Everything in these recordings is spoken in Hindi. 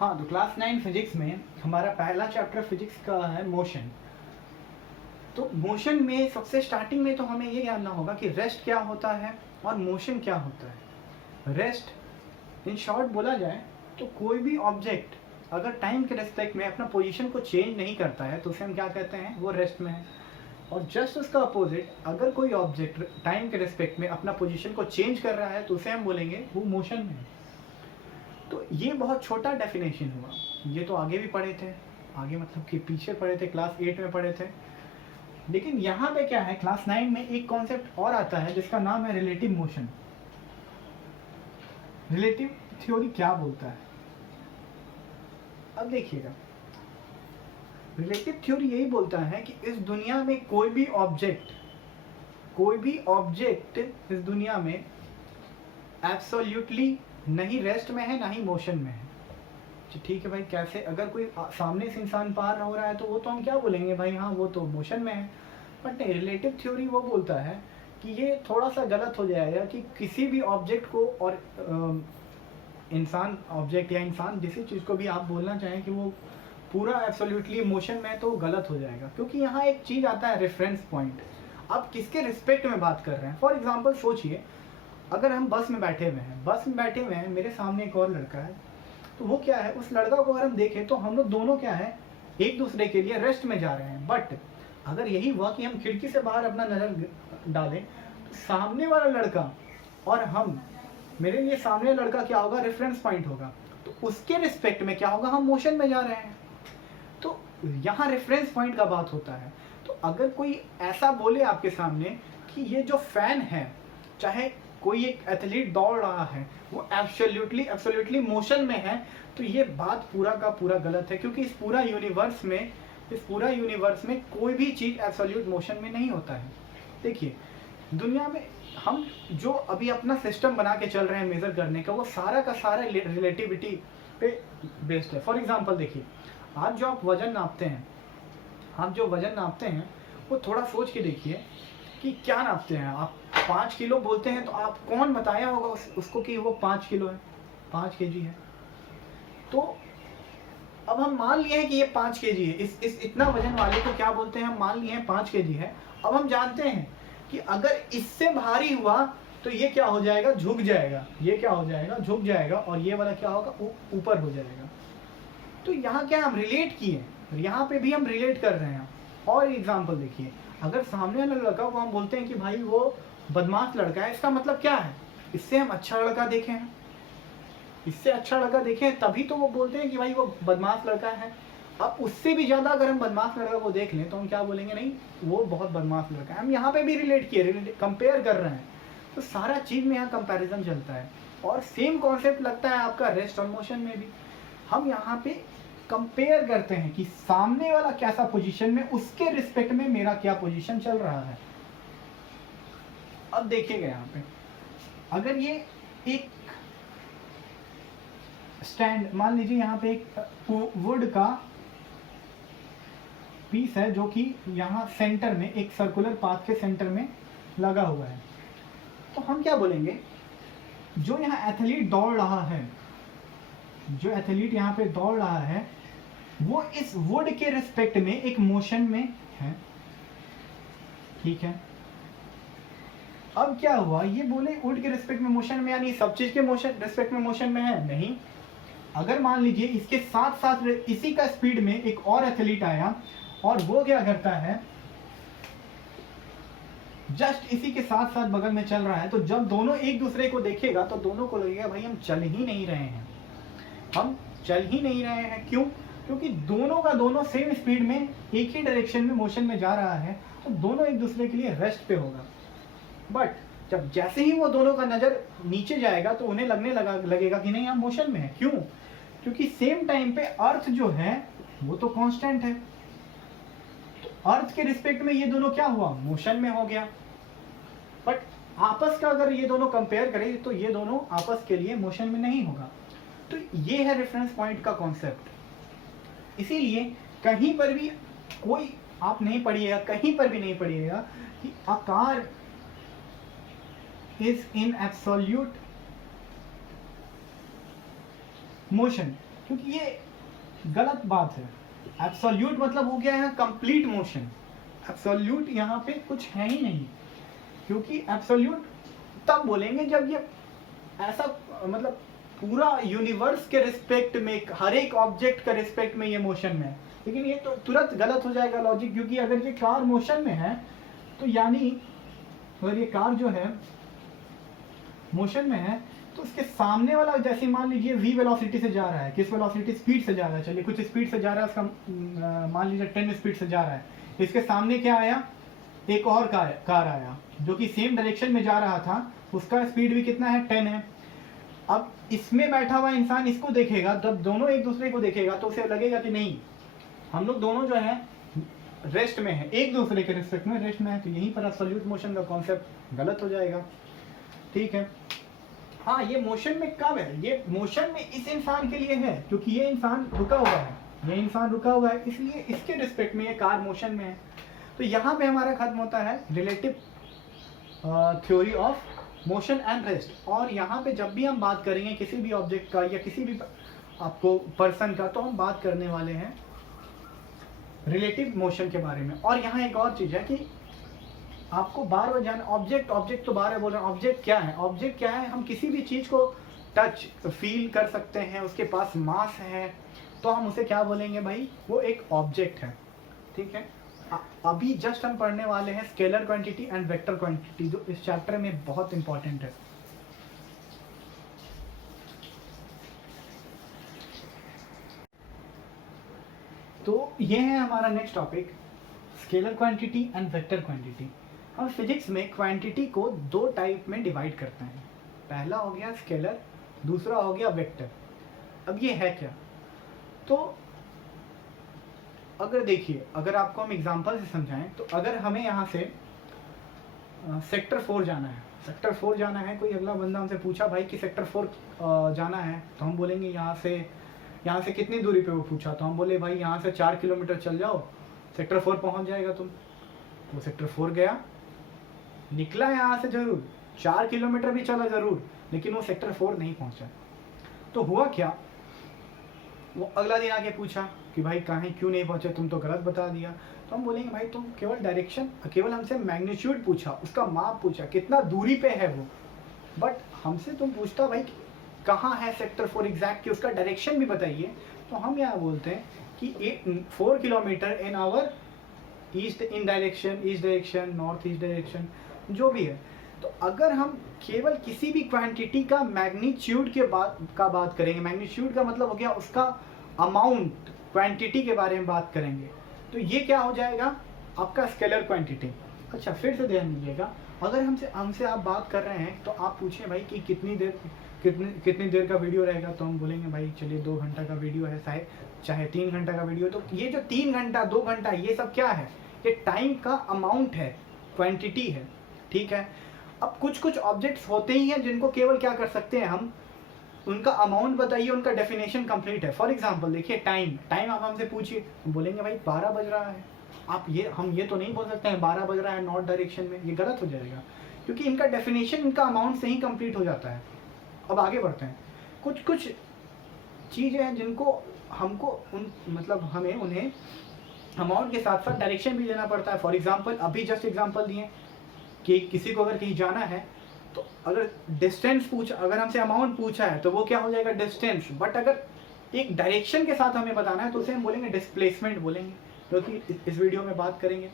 हाँ, तो क्लास 9 फिजिक्स में हमारा पहला चैप्टर फिजिक्स का है मोशन। तो मोशन में सबसे स्टार्टिंग में तो हमें ये जानना होगा कि रेस्ट क्या होता है और मोशन क्या होता है। रेस्ट इन शॉर्ट बोला जाए तो कोई भी ऑब्जेक्ट अगर टाइम के रिस्पेक्ट में अपना पोजीशन को चेंज नहीं करता है तो उसे हम क्या कहते हैं, वो रेस्ट में है। और जस्ट उसका अपोजिट, अगर कोई ऑब्जेक्ट टाइम के रिस्पेक्ट में अपना पोजीशन को चेंज कर रहा है तो उसे हम बोलेंगे वो मोशन में है। तो ये बहुत छोटा डेफिनेशन हुआ, ये तो आगे भी पढ़े थे, आगे मतलब कि पीछे पढ़े थे, क्लास 8 में पढ़े थे। लेकिन यहाँ पे क्या है, क्लास 9 में एक कॉन्सेप्ट और आता है जिसका नाम है रिलेटिव मोशन। रिलेटिव थ्योरी क्या बोलता है, अब देखिएगा। रिलेटिव थ्योरी यही बोलता है कि इस दुनिया में कोई भी ऑब्जेक्ट इस दुनिया में एब्सोल्युटली नहीं रेस्ट में है ना ही मोशन में है। ठीक है भाई, कैसे? अगर कोई सामने से इंसान पार हो रहा है तो वो तो हम क्या बोलेंगे भाई, हाँ वो तो मोशन में है। बट नहीं, रिलेटिव थ्योरी वो बोलता है कि ये थोड़ा सा गलत हो जाएगा कि किसी भी ऑब्जेक्ट को और इंसान, ऑब्जेक्ट या इंसान जिस चीज़ को भी आप बोलना चाहें कि वो पूरा एब्सोल्युटली मोशन में है तो वो गलत हो जाएगा, क्योंकि यहाँ एक चीज़ आता है रेफरेंस पॉइंट। आप किसके रिस्पेक्ट में बात कर रहे हैं। फॉर एग्जाम्पल सोचिए, अगर हम बस में बैठे हुए हैं, मेरे सामने एक और लड़का है, तो वो क्या है, उस लड़का को अगर हम देखें तो हम लोग दोनों क्या है, एक दूसरे के लिए रेस्ट में जा रहे हैं। बट अगर यही हुआ कि हम खिड़की से बाहर अपना नज़र डालें तो सामने वाला लड़का और हम, मेरे लिए सामने लड़का क्या होगा, रेफरेंस पॉइंट होगा, तो उसके रिस्पेक्ट में क्या होगा, हम मोशन में जा रहे हैं। तो यहाँ रेफरेंस पॉइंट का बात होता है। तो अगर कोई ऐसा बोले आपके सामने कि ये जो फैन है, चाहे कोई एक एथलीट दौड़ रहा है, वो एब्सोल्युटली मोशन में है, तो ये बात पूरा का पूरा गलत है, क्योंकि इस पूरा यूनिवर्स में कोई भी चीज़ एब्सोल्यूट मोशन में नहीं होता है। देखिए, दुनिया में हम जो अभी अपना सिस्टम बना के चल रहे हैं मेज़र करने का, वो सारा का सारा रिलेटिविटी पे बेस्ड है। फॉर एग्जांपल देखिए, आज जो आप वज़न नापते हैं वो थोड़ा सोच के देखिए कि क्या नापते हैं आप। 5 किलो बोलते हैं तो आप कौन बताया होगा उसको कि वो 5 किलो है, 5 केजी है। तो अब हम मान लिए हैं कि ये 5 केजी है, इस इतना वजन वाले को क्या बोलते हैं, हम मान लिए हैं 5 केजी है। अब हम जानते हैं कि अगर इससे भारी हुआ तो ये क्या हो जाएगा, झुक जाएगा, और ये वाला क्या होगा, ऊपर हो जाएगा। तो यहाँ क्या हम रिलेट किए, यहाँ पे भी हम रिलेट कर रहे हैं। और एग्जाम्पल देखिए, अगर सामने वाला लड़का को हम बोलते हैं कि भाई वो बदमाश लड़का है, इसका मतलब क्या है, इससे हम अच्छा लड़का देखे हैं, तभी तो वो बोलते हैं कि भाई वो बदमाश लड़का है। अब उससे भी ज़्यादा अगर हम बदमाश लड़का को देख लें तो हम क्या बोलेंगे, नहीं वो बहुत बदमाश लड़का है। हम यहाँ पे भी रिलेट किए, कंपेयर कर रहे हैं, तो सारा चीज़ में यहाँ कंपैरिजन चलता है। और सेम कॉन्सेप्ट लगता है आपका रेस्ट और मोशन में भी। हम यहाँ पे कंपेयर करते हैं कि सामने वाला कैसा पोजीशन में, उसके रिस्पेक्ट में मेरा क्या पोजीशन चल रहा है। अब देखिएगा यहाँ पे, अगर ये एक स्टैंड, मान लीजिए यहाँ पे एक वुड का पीस है जो कि यहाँ सेंटर में, एक सर्कुलर पाथ के सेंटर में लगा हुआ है, तो हम क्या बोलेंगे, जो यहाँ एथलीट दौड़ रहा है, वो इस वुड के रिस्पेक्ट में एक मोशन में है, ठीक है। अब क्या हुआ, ये बोले वुड के रिस्पेक्ट में मोशन में, यानी सब चीज के रिस्पेक्ट में मोशन में है, नहीं। अगर मान लीजिए इसके साथ साथ इसी का स्पीड में एक और एथलीट आया और वो क्या करता है, जस्ट इसी के साथ साथ बगल में चल रहा है, तो जब दोनों एक दूसरे को देखेगा तो दोनों को लगेगा भाई हम चल ही नहीं रहे हैं। क्यों? क्योंकि दोनों का दोनों सेम स्पीड में एक ही डायरेक्शन में मोशन में जा रहा है, तो दोनों एक दूसरे के लिए रेस्ट पे होगा। बट जब जैसे ही वो दोनों का नज़र नीचे जाएगा तो उन्हें लगेगा कि नहीं हम मोशन में है। क्यों? क्योंकि सेम टाइम पे अर्थ जो है वो तो कांस्टेंट है, तो अर्थ के रिस्पेक्ट में ये दोनों क्या हुआ, मोशन में हो गया। बट आपस का अगर ये दोनों कंपेयर करें तो ये दोनों आपस के लिए मोशन में नहीं होगा। तो ये है रेफरेंस पॉइंट का कॉन्सेप्ट। इसीलिए कहीं पर भी कोई आप नहीं पढ़िएगा, कहीं पर भी नहीं पढ़िएगा कि a car is in absolute motion। क्योंकि ये गलत बात है। एब्सोल्यूट मतलब हो गया है कंप्लीट मोशन, एब्सोल्यूट यहाँ पे कुछ है ही नहीं, क्योंकि एब्सोल्यूट तब बोलेंगे जब ये ऐसा मतलब पूरा यूनिवर्स के रिस्पेक्ट में, हर एक ऑब्जेक्ट के रिस्पेक्ट में ये मोशन में है। लेकिन ये तो तुरंत गलत हो जाएगा लॉजिक, क्योंकि अगर ये कार मोशन में है तो यानी अगर ये कार जो है मोशन में है तो उसके सामने वाला, जैसे मान लीजिए v वेलोसिटी से जा रहा है, किस वेलोसिटी, स्पीड से जा रहा है, चलिए कुछ स्पीड से जा रहा है, उसका मान लीजिए 10 स्पीड से जा रहा है, इसके सामने क्या आया, एक और कार आया जो कि सेम डायरेक्शन में जा रहा था, उसका स्पीड भी कितना है, 10 है। अब इसमें बैठा हुआ इंसान इसको देखेगा, जब दोनों एक दूसरे को देखेगा तो उसे लगेगा कि नहीं, हम लोग दोनों जो है रेस्ट में है, एक दूसरे के रिस्पेक्ट में रेस्ट में है, तो यहीं पर एब्सोल्यूट मोशन का कॉन्सेप्ट गलत हो जाएगा। ठीक है, हाँ ये मोशन में कब है, ये मोशन में इस इंसान के लिए है क्योंकि ये इंसान रुका हुआ है, ये इंसान रुका हुआ है, इसलिए इसके रिस्पेक्ट में ये कार मोशन में है। तो यहाँ पे हमारा खत्म होता है relative theory of motion and rest. और यहाँ पे जब भी हम बात करेंगे किसी भी ऑब्जेक्ट का या किसी भी आपको पर्सन का, तो हम बात करने वाले हैं रिलेटिव मोशन के बारे में। और यहाँ एक और चीज़ है कि आपको बार बार जाना, ऑब्जेक्ट तो बार बार बोल रहे हैं, ऑब्जेक्ट क्या है, ऑब्जेक्ट क्या है, हम किसी भी चीज़ को टच फील कर सकते हैं, उसके पास मास है, तो हम उसे क्या बोलेंगे भाई, वो एक ऑब्जेक्ट है। ठीक है, अभी जस्ट हम पढ़ने वाले हैं scalar quantity and vector quantity, जो इस चैप्टर में बहुत इंपॉर्टेंट है। तो ये है हमारा next topic, scalar quantity and vector quantity. हम फिजिक्स में क्वांटिटी को दो टाइप में डिवाइड करते हैं, पहला हो गया स्केलर, दूसरा हो गया वेक्टर। अब ये है क्या, तो अगर देखिए, अगर आपको हम एग्जांपल से समझाएं, तो अगर हमें यहाँ से सेक्टर 4 जाना है, सेक्टर 4 जाना है, कोई अगला बंदा हमसे पूछा भाई कि सेक्टर 4 जाना है, तो हम बोलेंगे यहाँ से कितनी दूरी पे, वो पूछा तो हम बोले भाई यहाँ से 4 किलोमीटर चल जाओ, सेक्टर 4 पहुँच जाएगा तुम। वो सेक्टर 4 गया, निकला यहाँ से जरूर, 4 किलोमीटर भी चला जरूर, लेकिन वो सेक्टर 4 नहीं पहुँचा। तो हुआ क्या, वो अगला दिन आके पूछा कि भाई कहाँ क्यों नहीं पहुँचे, तुम तो गलत बता दिया। तो हम बोलेंगे भाई तुम केवल डायरेक्शन, केवल हमसे मैग्नीट्यूड पूछा, उसका माप पूछा, कितना दूरी पे है वो, बट हमसे तुम पूछता भाई कहाँ है सेक्टर 4 एग्जैक्ट, कि उसका डायरेक्शन भी बताइए। तो हम यहाँ बोलते हैं कि 4 kilometre in hour east in direction, east direction, north east direction, जो भी है। तो अगर हम केवल किसी भी क्वांटिटी का मैग्नीट्यूड के बात करेंगे, मैग्नीट्यूड का मतलब हो गया उसका अमाउंट, क्वांटिटी के बारे में बात करेंगे, तो ये क्या हो जाएगा आपका स्केलर क्वांटिटी। अच्छा फिर से ध्यान दीजिएगा, अगर हमसे आप बात कर रहे हैं तो आप पूछें भाई कि कितनी देर का वीडियो रहेगा, तो हम बोलेंगे भाई चलिए 2 घंटा का वीडियो है, चाहे 3 घंटा का वीडियो। तो ये जो 3 घंटा 2 घंटा ये सब क्या है, ये टाइम का अमाउंट है, क्वांटिटी है। ठीक है, अब कुछ ऑब्जेक्ट्स होते ही हैं जिनको केवल क्या कर सकते हैं हम, उनका अमाउंट बताइए, उनका डेफिनेशन कंप्लीट है। फॉर एग्जांपल देखिए टाइम आप हमसे पूछिए, हम बोलेंगे भाई 12 बज रहा है। हम ये तो नहीं बोल सकते हैं 12 बज रहा है नॉर्थ डायरेक्शन में, ये गलत हो जाएगा, क्योंकि इनका डेफिनेशन इनका अमाउंट से ही कंप्लीट हो जाता है। अब आगे बढ़ते हैं, कुछ चीज़ें हैं जिनको हमको हमें उन्हें अमाउंट के साथ साथ डायरेक्शन भी देना पड़ता है। फॉर एग्जाम्पल अभी जस्ट एग्जाम्पल दिए कि किसी को अगर कहीं जाना है, तो अगर डिस्टेंस पूछा, अगर हमसे अमाउंट पूछा है तो वो क्या हो जाएगा, डिस्टेंस। बट अगर एक डायरेक्शन के साथ हमें बताना है तो उसे हम बोलेंगे डिस्प्लेसमेंट बोलेंगे, जो कि इस वीडियो में बात करेंगे।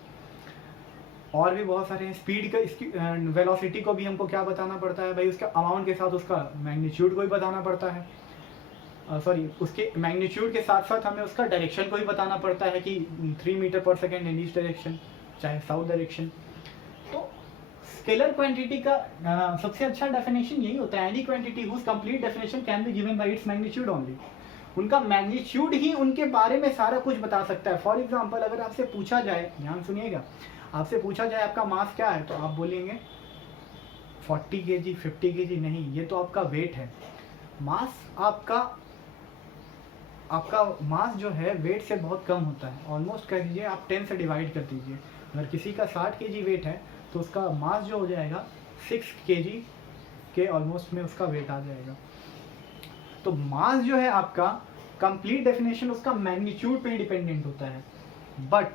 और भी बहुत सारे हैं, स्पीड का, इसकी वेलोसिटी को भी हमको क्या बताना पड़ता है भाई, उसका अमाउंट के साथ उसका मैग्नीट्यूड को भी बताना पड़ता है, उसके मैग्नीट्यूड के साथ साथ हमें उसका डायरेक्शन को भी बताना पड़ता है कि 3 मीटर पर सेकेंड इन ईस्ट डायरेक्शन, चाहे साउथ डायरेक्शन। तो स्केलर क्वांटिटी का सबसे अच्छा डेफिनेशन यही होता है, any quantity whose complete definition can be given by its magnitude only. उनका मैग्नीट्यूड ही उनके बारे में सारा कुछ बता सकता है। फॉर एग्जांपल अगर आपसे पूछा जाए, ध्यान सुनिएगा, आपसे पूछा जाए आपका मास क्या है, तो आप बोलेंगे 40 kg 50 kg, नहीं, ये तो आपका वेट है। मास आपका मास जो है वेट से बहुत कम होता है, ऑलमोस्ट कह दीजिए आप 10 से डिवाइड कर दीजिए। अगर किसी का 60 kg वेट है तो उसका मास जो हो जाएगा 6 kg के ऑलमोस्ट में उसका वेट आ जाएगा। तो मास जो है आपका कंप्लीट डेफिनेशन उसका मैग्नीट्यूड पे डिपेंडेंट होता है। बट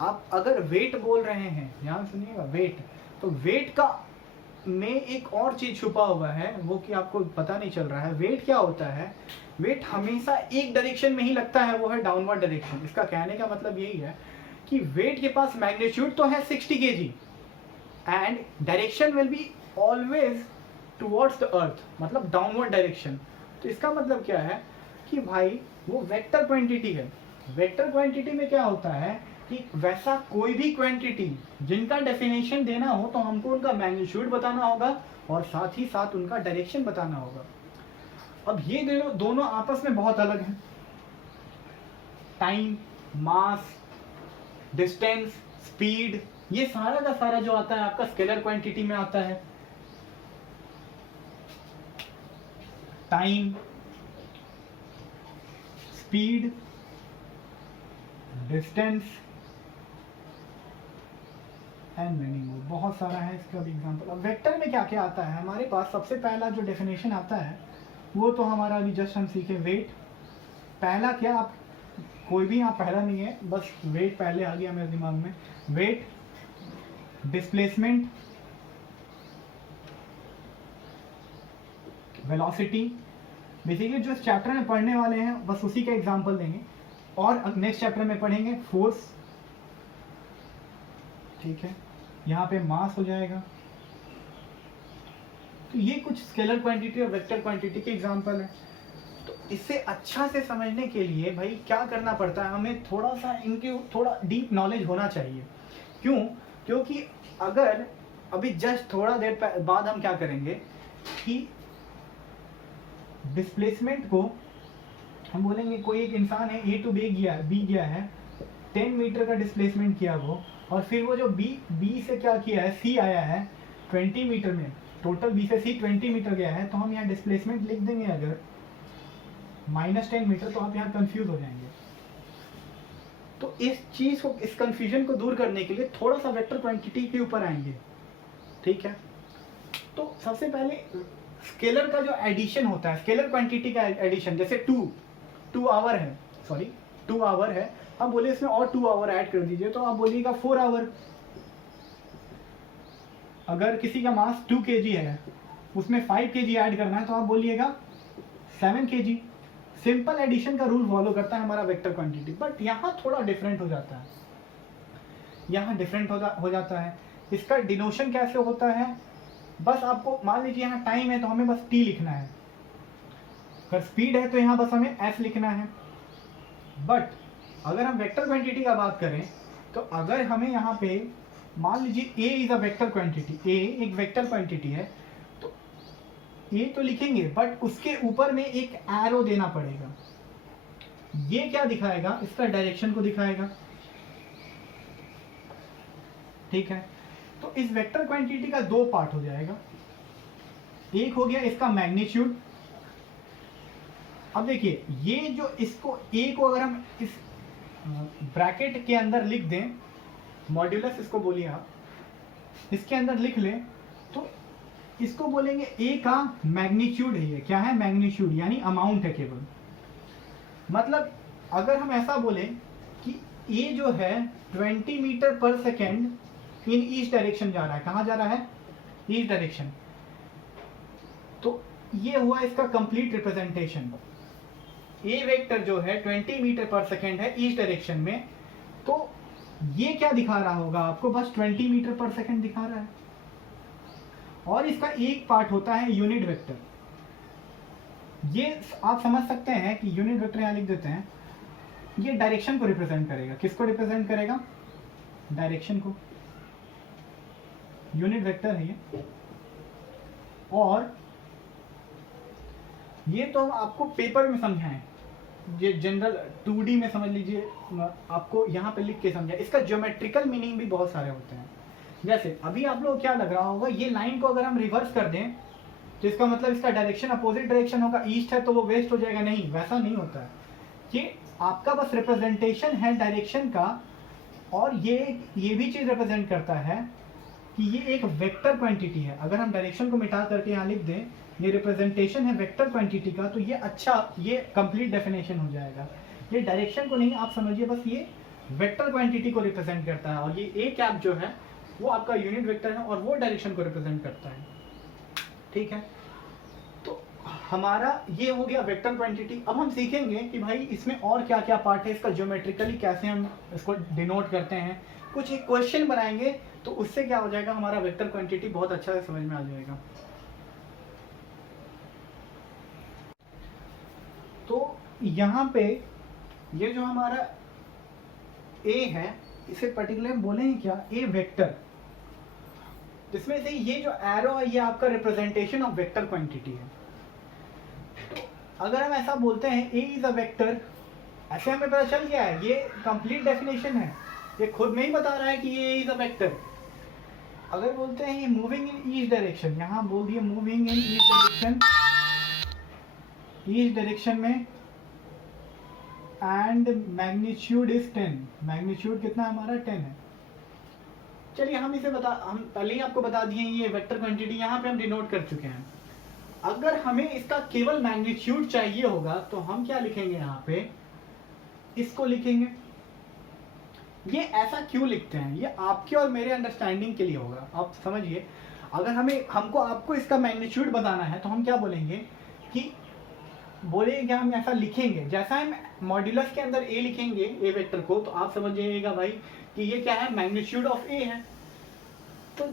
आप अगर वेट बोल रहे हैं, ध्यान सुनिएगा, वेट, तो वेट का में एक और चीज छुपा हुआ है, वो कि आपको पता नहीं चल रहा है। वेट क्या होता है? वेट हमेशा एक डायरेक्शन में ही लगता है, वो है डाउनवर्ड डायरेक्शन। इसका कहने का मतलब यही है कि वेट के पास मैग्नीट्यूड तो है 60 kg and direction will be always towards the earth, मतलब डाउनवर्ड डायरेक्शन। तो इसका मतलब क्या है कि भाई वो वेक्टर क्वांटिटी है। वेक्टर क्वांटिटी में क्या होता है कि वैसा कोई भी क्वांटिटी जिनका डेफिनेशन देना हो तो हमको उनका मैग्नीट्यूड बताना होगा और साथ ही साथ उनका डायरेक्शन बताना होगा। अब ये दोनों आपस में बहुत अलग हैं। टाइम, मास, डिस्टेंस, स्पीड, ये सारा का सारा जो आता है आपका स्केलर क्वांटिटी में आता है। Time, speed, distance and many more, बहुत सारा है इसका भी एग्जांपल। अब वेक्टर में क्या क्या आता है हमारे पास? सबसे पहला जो डेफिनेशन आता है वो तो हमारा अभी जस्ट हम सीखे, वेट। पहला क्या, आप कोई भी यहाँ पहला नहीं है, बस वेट पहले आ गया मेरे दिमाग में। वेट, डिस्प्लेसमेंट, वेलोसिटी, बेसिकली जो इस चैप्टर में पढ़ने वाले हैं बस उसी का एग्जांपल देंगे, और नेक्स्ट चैप्टर में पढ़ेंगे फोर्स, ठीक है, यहाँ पे मास हो जाएगा। तो ये कुछ स्केलर क्वांटिटी और वेक्टर क्वांटिटी के एग्जांपल है। तो इससे अच्छा से समझने के लिए भाई क्या करना पड़ता है, हमें थोड़ा सा इनके थोड़ा डीप नॉलेज होना चाहिए। क्यों? क्योंकि अगर अभी जस्ट थोड़ा देर बाद हम क्या करेंगे कि डिस्प्लेसमेंट को हम बोलेंगे, कोई एक इंसान है ए टू बी गया है, 10 मीटर का डिस्प्लेसमेंट किया वो, और फिर वो जो बी से क्या किया है, सी आया है 20 मीटर में, टोटल बी से सी 20 मीटर गया है। तो हम यहाँ डिस्प्लेसमेंट लिख देंगे अगर -10 मीटर, तो आप यहाँ कंफ्यूज हो जाएंगे। तो इस चीज को, इस कंफ्यूजन को दूर करने के लिए थोड़ा सा वेक्टर क्वांटिटी के ऊपर आएंगे, ठीक है। तो सबसे पहले स्केलर का जो एडिशन होता है, स्केलर क्वांटिटी का एडिशन, जैसे 2 आवर है, सॉरी 2 आवर है, हम बोले इसमें और 2 आवर ऐड कर दीजिए, तो आप बोलिएगा 4 आवर। अगर किसी का मास 2 kg है, उसमें 5 kg ऐड करना है, तो आप बोलिएगा 7 kg। सिंपल एडिशन का रूल फॉलो करता है हमारा वेक्टर क्वांटिटी। बट यहाँ थोड़ा डिफरेंट हो जाता है, यहाँ डिफरेंट हो जाता है। इसका डिनोशन कैसे होता है? बस आपको मान लीजिए यहाँ टाइम है तो हमें बस t लिखना है, अगर स्पीड है तो यहाँ बस हमें s लिखना है। बट अगर हम वेक्टर क्वांटिटी का बात करें तो अगर हमें यहाँ पे मान लीजिए a is a vector quantity, a एक वेक्टर क्वांटिटी है, तो a तो लिखेंगे बट उसके ऊपर में एक एरो देना पड़ेगा। ये क्या दिखाएगा? इसका डायरेक्शन को दिखाएगा, ठीक है। तो इस वेक्टर क्वांटिटी का 2 पार्ट हो जाएगा। एक हो गया इसका मैग्नीट्यूड। अब देखिए, ये जो इसको a को अगर हम इस ब्रैकेट के अंदर लिख दें, मॉड्यूलस इसको बोलिए आप, इसके अंदर लिख लें, तो इसको बोलेंगे a का मैग्नीट्यूड है। ये क्या है? मैग्नीट्यूड, यानी अमाउंट है केवल। मतलब अगर हम ऐसा बोले कि a जो है 20 मीटर पर सेकेंड इन ईस्ट डायरेक्शन जा रहा है, कहाँ जा रहा है? East direction. तो ये हुआ इसका कंप्लीट रिप्रेजेंटेशन। ए वेक्टर जो है 20 मीटर पर सेकेंड है ईस्ट डायरेक्शन में, तो ये क्या दिखा रहा होगा आपको? बस 20 मीटर पर सेकेंड दिखा रहा है। और इसका एक पार्ट होता है यूनिट वेक्टर। ये आप समझ सकते हैं कि यूनिट वेक्टर यहाँ लिख देते हैं, ये डायरेक्शन को रिप्रेजेंट करेगा। किसको रिप्रेजेंट करेगा? डायरेक्शन को। यूनिट वेक्टर है ये। और ये तो हम आपको पेपर में समझाएं, ये जनरल 2D में समझ लीजिए, आपको यहाँ पे लिख के समझा। इसका ज्योमेट्रिकल मीनिंग भी बहुत सारे होते हैं। जैसे अभी आप लोग क्या लग रहा होगा, ये लाइन को अगर हम रिवर्स कर दें तो इसका मतलब इसका डायरेक्शन अपोजिट डायरेक्शन होगा, ईस्ट है तो वो वेस्ट हो जाएगा। नहीं, वैसा नहीं होता है। ये आपका बस रिप्रेजेंटेशन है डायरेक्शन का। और ये भी चीज रिप्रेजेंट करता है कि ये एक वेक्टर क्वांटिटी है। अगर हम डायरेक्शन को मिटा करके यहाँ लिख दें, ये रिप्रेजेंटेशन है वेक्टर क्वांटिटी का, तो ये अच्छा, ये कंप्लीट डेफिनेशन हो जाएगा। ये डायरेक्शन को नहीं आप समझिए, बस ये वेक्टर क्वांटिटी को रिप्रेजेंट करता है, और ये ए कैप जो है वो आपका यूनिट वेक्टर है और वो डायरेक्शन को रिप्रेजेंट करता है। ठीक है, तो हमारा ये हो गया वेक्टर क्वांटिटी। अब हम सीखेंगे कि भाई इसमें और क्या क्या पार्ट है, इसका ज्योमेट्रिकली कैसे हम इसको डिनोट करते हैं, कुछ एक क्वेश्चन बनाएंगे, तो उससे क्या हो जाएगा, हमारा वेक्टर क्वांटिटी बहुत अच्छा से समझ में आ जाएगा। तो यहाँ पे ये जो हमारा ए है, इसे पर्टिकुलर बोलेंगे क्या, ए वेक्टर, जिसमें से ये जो एरो है ये आपका रिप्रेजेंटेशन ऑफ वेक्टर क्वांटिटी है। तो अगर हम ऐसा बोलते हैं ए इज अ वेक्टर, ऐसे हमें पता चल गया है, ये कंप्लीट डेफिनेशन है, ये खुद में ही बता रहा है कि ये इज अ वेक्टर। अगर बोलते हैं ये मूविंग इन ईच डायरेक्शन, यहाँ बोल दिए moving in each direction, each direction में, एंड मैग्नीट्यूड इज 10, मैग्नीट्यूड कितना हमारा 10 है। चलिए हम पहले ही आपको बता दिए, ये वेक्टर क्वांटिटी यहाँ पे हम डिनोट कर चुके हैं। अगर हमें इसका केवल मैग्नीट्यूड चाहिए होगा तो हम क्या लिखेंगे, यहाँ पे इसको लिखेंगे। ये ऐसा क्यों लिखते हैं, ये आपके और मेरे अंडरस्टैंडिंग के लिए होगा, आप समझिए। अगर आपको इसका मैग्नीट्यूड बताना है तो हम क्या बोलेंगे कि बोलेंगे हम ऐसा लिखेंगे, जैसा हम मॉड्यूलस के अंदर ए लिखेंगे ए वेक्टर को, तो आप समझ जाइएगा भाई कि ये क्या है, मैग्नीट्यूड ऑफ ए है। तो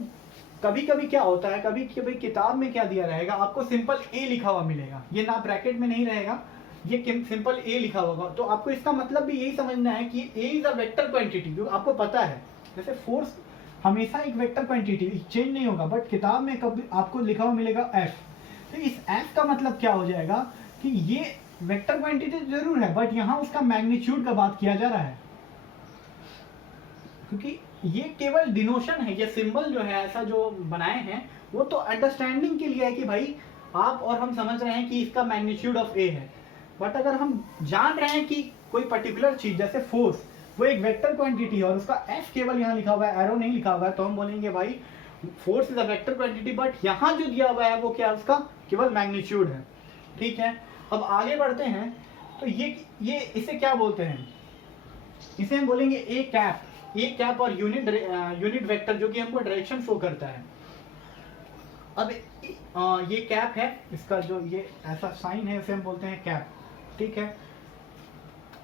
कभी कभी क्या होता है, कभी कभी किताब में क्या दिया रहेगा, आपको सिंपल ए लिखा हुआ मिलेगा, ये ना ब्रैकेट में नहीं रहेगा, ये सिंपल ए लिखा होगा। तो आपको इसका मतलब भी यही समझना है कि ए इज अ वेक्टर क्वांटिटी, क्योंकि आपको पता है जैसे फोर्स हमेशा एक वेक्टर क्वांटिटी चेंज नहीं होगा, बट किताब में कभी आपको लिखा हुआ मिलेगा एफ। तो इस एफ का मतलब क्या हो जाएगा कि ये वेक्टर क्वांटिटी जरूर है, बट यहाँ उसका मैग्नीट्यूड का बात किया जा रहा है, क्योंकि ये केवल डिनोशन है, ये सिंबल जो है ऐसा जो बनाए हैं वो तो अंडरस्टैंडिंग के लिए है कि भाई आप और हम समझ रहे हैं कि इसका मैग्नीट्यूड ऑफ ए है। बट अगर हम जान रहे हैं कि कोई पर्टिकुलर चीज जैसे फोर्स वो एक वेक्टर क्वांटिटी है और उसका एफ केवल यहाँ लिखा हुआ है, एरो नहीं लिखा हुआ है, तो हम बोलेंगे भाई force is a vector quantity, but यहाँ जो दिया हुआ है वो क्या है, उसका केवल मैग्नीट्यूड है। ठीक है, अब आगे बढ़ते हैं। तो ये इसे क्या बोलते हैं, इसे हम बोलेंगे ए कैप और यूनिट वेक्टर, जो कि हमको डायरेक्शन शो करता है। अब ये कैप है, इसका जो ये ऐसा साइन है इसे हम बोलते हैं कैप। ठीक है,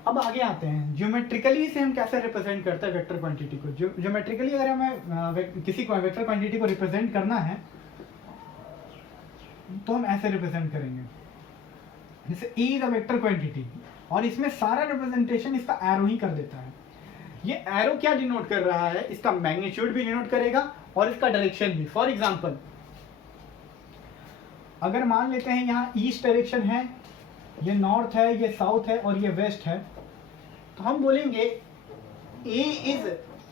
अब आगे आते हैं ज्योमेट्रिकली इसे हम कैसे रिप्रेजेंट करते हैं वेक्टर क्वांटिटी को। ज्योमेट्रिकली अगर हमें किसी को वेक्टर क्वांटिटी को रिप्रेजेंट करना है तो हम ऐसे रिप्रेजेंट करेंगे, जैसे E is a vector quantity, और इसमें सारा रिप्रेजेंटेशन इसका एरो ही कर देता है। ये एरो क्या डिनोट कर रहा है, इसका मैग्नीट्यूड भी डिनोट करेगा और इसका डायरेक्शन भी। फॉर एग्जांपल अगर मान लेते हैं यहाँ ईस्ट डायरेक्शन है, ये नॉर्थ है, ये साउथ है और ये वेस्ट है, तो हम बोलेंगे ए इज,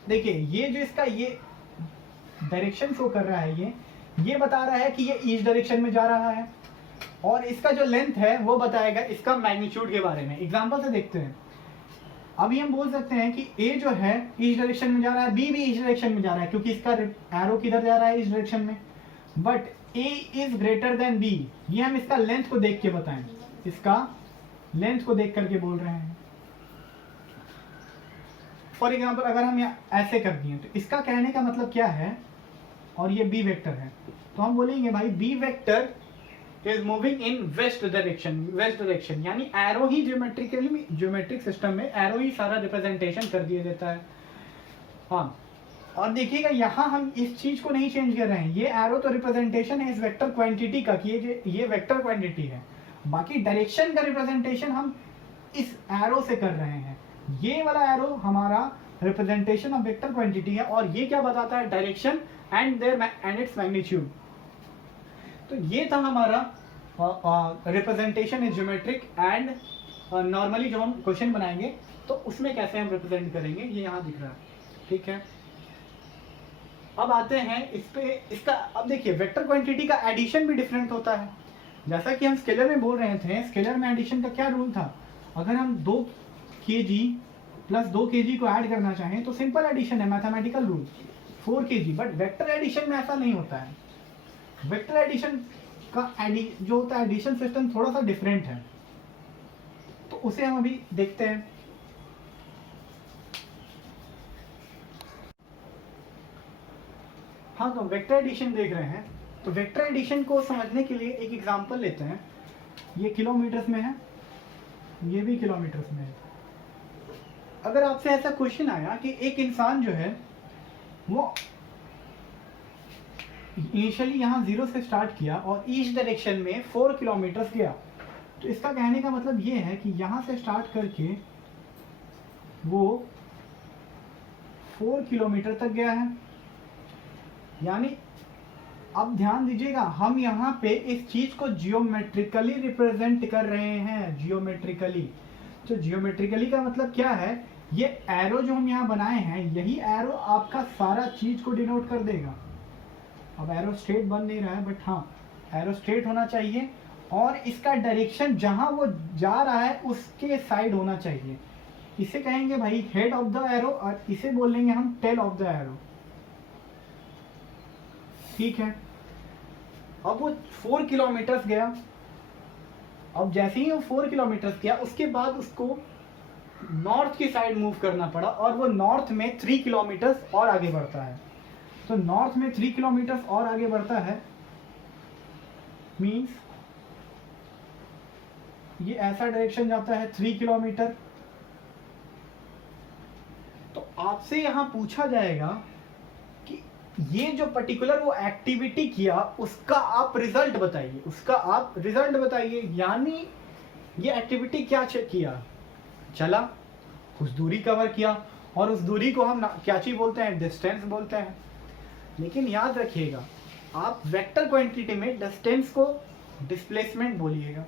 देखिए ये जो इसका ये डायरेक्शन शो कर रहा है, ये बता रहा है कि ये ईस्ट डायरेक्शन में जा रहा है, और इसका जो लेंथ है वो बताएगा इसका मैग्नीट्यूड के बारे में। एग्जांपल से देखते हैं, अभी हम बोल सकते हैं कि ए जो है ईस्ट डायरेक्शन में जा रहा है, बी भी ईस्ट डायरेक्शन में जा रहा है, क्योंकि इसका एरो किधर जा रहा है, ईस्ट डायरेक्शन में। But A is greater than B, ये हम इसका लेंथ को देख के बताएं, इसका लेंथ को देख करके बोल रहे हैं। फॉर एग्जाम्पल अगर हम ऐसे कर दिए तो इसका कहने का मतलब क्या है, और ये बी वेक्टर है, तो हम बोलेंगे भाई B vector is moving in west direction, यानी एरो ही ज्योमेट्रिक सिस्टम में एरो ही सारा रिप्रेजेंटेशन कर दिया देता है। हाँ, और देखिएगा यहाँ हम इस चीज को नहीं चेंज कर रहे हैं, ये एरो तो रिप्रेजेंटेशन है इस वेक्टर क्वांटिटी का कि ये वेक्टर क्वांटिटी है, बाकी डायरेक्शन का रिप्रेजेंटेशन हम इस एरो से कर रहे हैं। ये वाला एरो हमारा रिप्रेजेंटेशन ऑफ वेक्टर क्वांटिटी है, और ये क्या बताता है, डायरेक्शन एंड इट्स मैग्नीट्यूड। तो ये था हमारा representation is geometric and normally जो हम क्वेश्चन बनाएंगे तो उसमें कैसे हम रिप्रेजेंट करेंगे, ये यहाँ दिख रहा है। ठीक है, अब आते हैं इस पे, इसका अब देखिए वेक्टर क्वांटिटी का एडिशन भी डिफरेंट होता है। जैसा कि हम स्केलर में बोल रहे थे, स्केलर में एडिशन का क्या रूल था, अगर हम 2 kg प्लस 2 kg को ऐड करना चाहें तो सिंपल एडिशन है, mathematical rule. 4 kg, but vector addition में ऐसा नहीं होता है। वेक्टर एडिशन का जो होता है एडिशन सिस्टम थोड़ा सा डिफरेंट है, तो उसे हम अभी देखते हैं। हाँ, तो वेक्टर एडिशन देख रहे हैं, तो वेक्टर एडिशन को समझने के लिए एक एग्जांपल लेते हैं। ये किलोमीटर्स में है, ये भी किलोमीटर्स में है। अगर आपसे ऐसा क्वेश्चन आया कि एक इंसान जो है वो इनिशियली यहाँ 0 से स्टार्ट किया और ईस्ट डायरेक्शन में 4 किलोमीटर्स गया, तो इसका कहने का मतलब ये है कि यहाँ से स्टार्ट करके वो 4 किलोमीटर तक गया है। यानी अब ध्यान दीजिएगा, हम यहाँ पे इस चीज को जियोमेट्रिकली रिप्रेजेंट कर रहे हैं, जियोमेट्रिकली। तो जियोमेट्रिकली का मतलब क्या है, ये एरो जो हम यहाँ बनाए हैं, यही एरो आपका सारा चीज को डिनोट कर देगा। अब एरो स्ट्रेट बन नहीं रहा है, बट हाँ एरो स्ट्रेट होना चाहिए और इसका डायरेक्शन जहां वो जा रहा है उसके साइड होना चाहिए। इसे कहेंगे भाई हेड ऑफ द एरो और इसे बोलेंगे हम टेल ऑफ द एरो। ठीक है, अब वो 4 किलोमीटर्स गया। अब जैसे ही वो 4 किलोमीटर्स गया उसके बाद उसको नॉर्थ की साइड मूव करना पड़ा और वो नॉर्थ में 3 किलोमीटर्स और आगे बढ़ता है। तो नॉर्थ में 3 किलोमीटर्स और आगे बढ़ता है, मीन्स ये ऐसा डायरेक्शन जाता है 3 किलोमीटर। तो आपसे यहां पूछा जाएगा कि ये जो पर्टिकुलर वो एक्टिविटी किया उसका आप रिजल्ट बताइए, उसका आप रिजल्ट बताइए। यानी ये एक्टिविटी क्या किया, चला, कुछ दूरी कवर किया और उस दूरी को हम क्या चीज बोलते हैं, डिस्टेंस बोलते हैं। लेकिन याद रखिएगा, आप वेक्टर क्वांटिटी में डिस्टेंस को डिस्प्लेसमेंट बोलिएगा।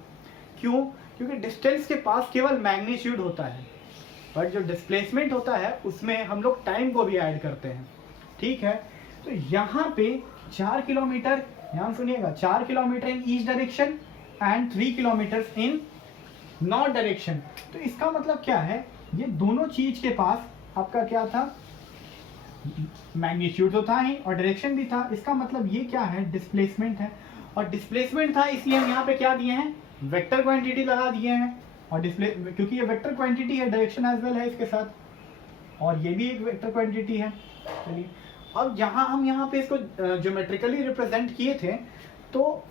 क्यों? क्योंकि डिस्टेंस के पास केवल मैग्नीट्यूड होता है, बट जो डिस्प्लेसमेंट होता है उसमें हम लोग टाइम को भी ऐड करते हैं। ठीक है, तो यहाँ पे 4 किलोमीटर, ध्यान सुनिएगा, 4 kilometre in east direction and 3 kilometre in north direction. तो इसका मतलब क्या है, ये दोनों चीज के पास आपका क्या था, मैग्नीट्यूड तो था ही और डायरेक्शन भी था। इसका मतलब ये क्या है, डिस्प्लेसमेंट है। और डिस्प्लेसमेंट था इसलिए हम यहाँ पे क्या दिए हैं, वेक्टर क्वांटिटी लगा दिए हैं। और क्योंकि ये वेक्टर क्वांटिटी है, डायरेक्शन एज वेल है इसके साथ, और ये भी एक वेक्टर क्वांटिटी है। चलिए, अब जहां हम यहाँ पे इसको ज्योमेट्रिकली रिप्रेजेंट किए थे, तो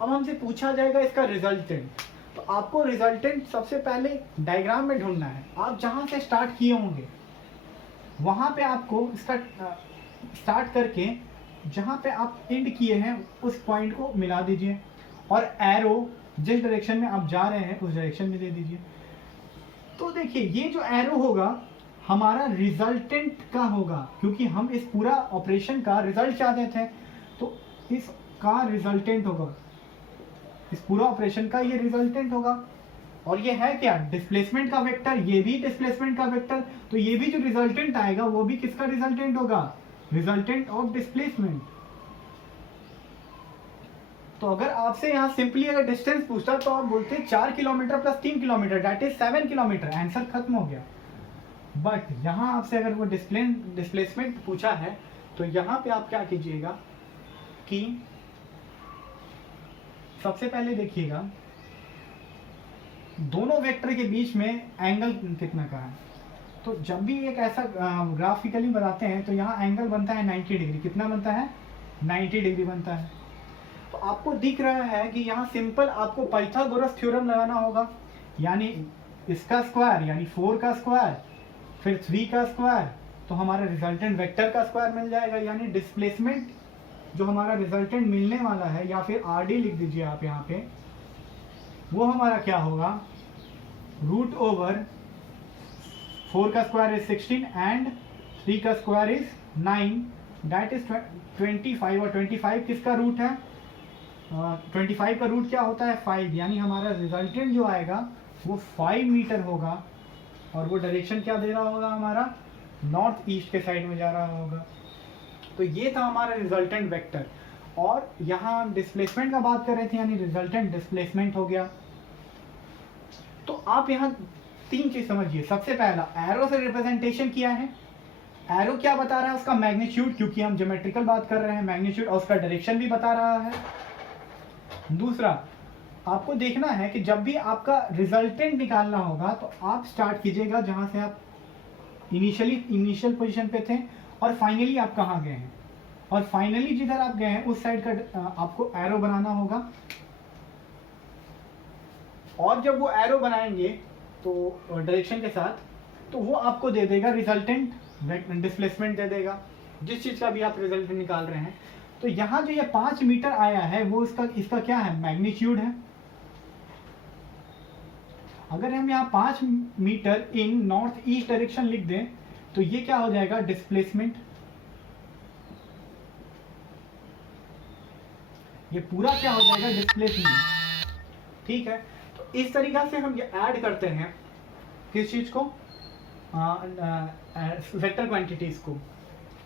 अब हमसे पूछा जाएगा इसका रिजल्टेंट। तो आपको रिजल्टेंट सबसे पहले डायग्राम में ढूंढना है। आप जहां से स्टार्ट किए होंगे वहां पे आपको इसका स्टार्ट करके जहां पे आप एंड किए हैं उस पॉइंट को मिला दीजिए और एरो जिस डायरेक्शन में आप जा रहे हैं उस डायरेक्शन में दे दीजिए। तो देखिए, ये जो एरो होगा हमारा रिजल्टेंट का होगा, क्योंकि हम इस पूरा ऑपरेशन का रिजल्ट चाहते थे, तो इसका रिजल्टेंट होगा, इस पूरा ऑपरेशन का ये रिजल्टेंट होगा। और ये है क्या, डिस्प्लेसमेंट का वेक्टर, ये भी डिस्प्लेसमेंट का वेक्टर, तो ये भी जो रिजल्टेंट आएगा वो भी किसका रिजल्टेंट होगा, रिजल्टेंट ऑफ डिस्प्लेसमेंट। तो अगर आपसे यहाँ सिंपली अगर डिस्टेंस पूछता तो आप बोलते 4 kilometre plus 3 kilometre that is 7 kilometre, answer खत्म हो गया। बट यहाँ आपसे अगर वो डिस्प्लेसमेंट पूछा है तो यहाँ पे आप क्या कीजिएगा कि सबसे पहले देखिएगा दोनों वेक्टर के बीच में एंगल कितना का है। तो जब भी एक ऐसा ग्राफिकली बनाते हैं तो यहाँ एंगल बनता है 90 डिग्री। कितना बनता है, 90 डिग्री बनता है। तो आपको दिख रहा है कि यहाँ सिंपल आपको पाइथागोरस थ्योरम लगाना होगा, यानी इसका स्क्वायर यानी 4 का स्क्वायर फिर 3 का स्क्वायर, तो हमारा रिजल्टेंट वेक्टर का स्क्वायर मिल जाएगा। यानी डिस्प्लेसमेंट जो हमारा रिजल्टेंट मिलने वाला है, या फिर आर डी लिख दीजिए आप यहाँ पे, वो हमारा क्या होगा, रूट ओवर 4 का स्क्वायर इज 16 एंड 3 का स्क्वायर इज 9 दैट इज 25। और 25 किसका रूट है, 25 का रूट क्या होता है 5, यानी हमारा रिजल्टेंट जो आएगा वो 5 मीटर होगा। और वो डायरेक्शन क्या दे रहा होगा, हमारा नॉर्थ ईस्ट के साइड में जा रहा होगा। तो ये था हमारा रिजल्टेंट वेक्टर। और यहाँ हम डिस्प्लेसमेंट का बात कर रहे थे, यानी रिजल्टेंट डिस्प्लेसमेंट हो गया। तो आप यहाँ 3 चीज समझिए। सबसे पहला, एरो से रिप्रेजेंटेशन किया है, एरो क्या बता रहा है? उसका मैग्नीट्यूड, क्योंकि हम ज्योमेट्रिकल बात कर रहे हैं, मैग्नीट्यूड और उसका डायरेक्शन भी बता रहा है। दूसरा, आपको देखना है कि जब भी आपका रिजल्टेंट निकालना होगा तो आप स्टार्ट कीजिएगा जहां से आप इनिशियल पोजीशन पे थे और फाइनली आप कहाँ गए हैं, और फाइनली जिधर आप गए हैं उस साइड का आपको एरो बनाना होगा। और जब वो एरो बनाएंगे तो डायरेक्शन के साथ, तो वो आपको दे देगा रिजल्टेंट डिस्प्लेसमेंट दे देगा, जिस चीज़ का भी आप रिजल्टेंट निकाल रहे हैं। तो यहाँ जो ये 5 मीटर आया है वो इसका क्या है? मैग्नीट्यूड है। अगर हम यहाँ 5 मीटर इन नॉर्थ ईस्ट डायरेक्शन लिख दें तो ये क्या हो जाएगा? डिस्प्लेसमेंट। ये पूरा क्या हो जाएगा? डिस्प्लेसमेंट। ठीक है, तो इस तरीका से हम ये ऐड करते हैं किस चीज को? वेक्टर क्वांटिटीज को।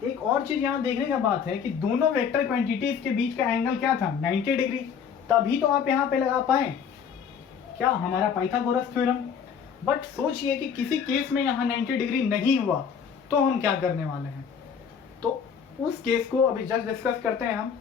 एक और चीज यहाँ देखने का बात है कि दोनों वेक्टर क्वांटिटीज के बीच का एंगल क्या था? 90 डिग्री। तभी तो आप यहाँ पे लगा पाए क्या? हमारा पाइथागोरस थ्योरम। बट सोचिए कि किसी केस में यहाँ 90 डिग्री नहीं हुआ तो हम क्या करने वाले हैं? तो उस केस को अभी जस्ट डिस्कस करते हैं हम।